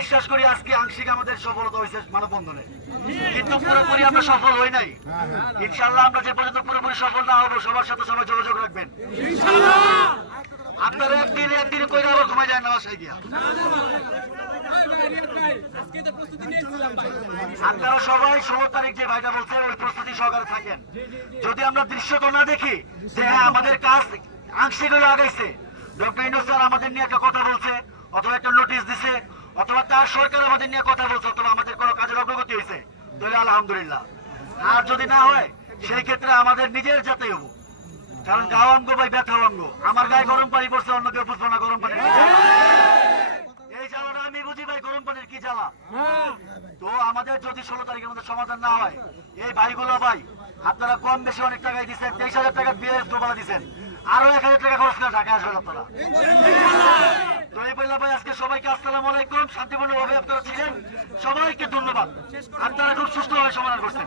বিশ্বাস করি আজকে আংশিক আমাদের সফলতা হয়েছে মানববন্ধনে। কিন্তু পুরোপুরি আমরা সফল হই নাই। ইনশাল্লাহ আমরা যে পর্যন্ত পুরোপুরি সফল না হব, সবার সাথে সবাই যোগাযোগ রাখবেন। আপনারা একদিন একদিন করে আবার ঘুমাই যায় না, বাসায় গিয়া। আপনারা সবাই ষোলো তারিখ যে ভাইটা বলছেন, ওই প্রস্তুতি সহকারে থাকেন। যদি আমরা দৃশ্যত না দেখি যে হ্যাঁ আমাদের কাজ আংশিক হয়ে আগাইছে, ডক্টর ইনু স্যার আমাদের নিয়ে একটা কথা বলছে, অথবা একটা নোটিশ দিছে অথবা তার সরকার আমাদের নিয়ে কথা বলছে, অথবা আমাদের কোনো কাজের অগ্রগতি হয়েছে, তাহলে আলহামদুলিল্লাহ। আর যদি না হয়, সেই ক্ষেত্রে আমাদের নিজের যাতে হব। কারণ গাও অঙ্গ ভাই ব্যথা অঙ্গ। আমার গায়ে গরম পানি পড়ছে, অন্য কেউ বুঝব না, গরম পানি এই জ্বালাটা আমি বুঝি ভাই, গরম পানির কি জ্বালা? তো আমাদের যদি ষোলো তারিখের মধ্যে সমাধান না হয়, এই ভাইগুলো ভাই, আপনারা কম বেশি অনেক টাকায় দিচ্ছেন তেইশ হাজার টাকা বিএস ডোবালা দিচ্ছেন আরও এক হাজার টাকা খরচ করে ঢাকা আসবেন আপনারা তো এই আজকে সবাইকে আসসালাম আলাইকুম। শান্তিপূর্ণভাবে আপনারা ছিলেন সবাইকে ধন্যবাদ। আপনারা খুব সুস্থভাবে সমাধান করছেন।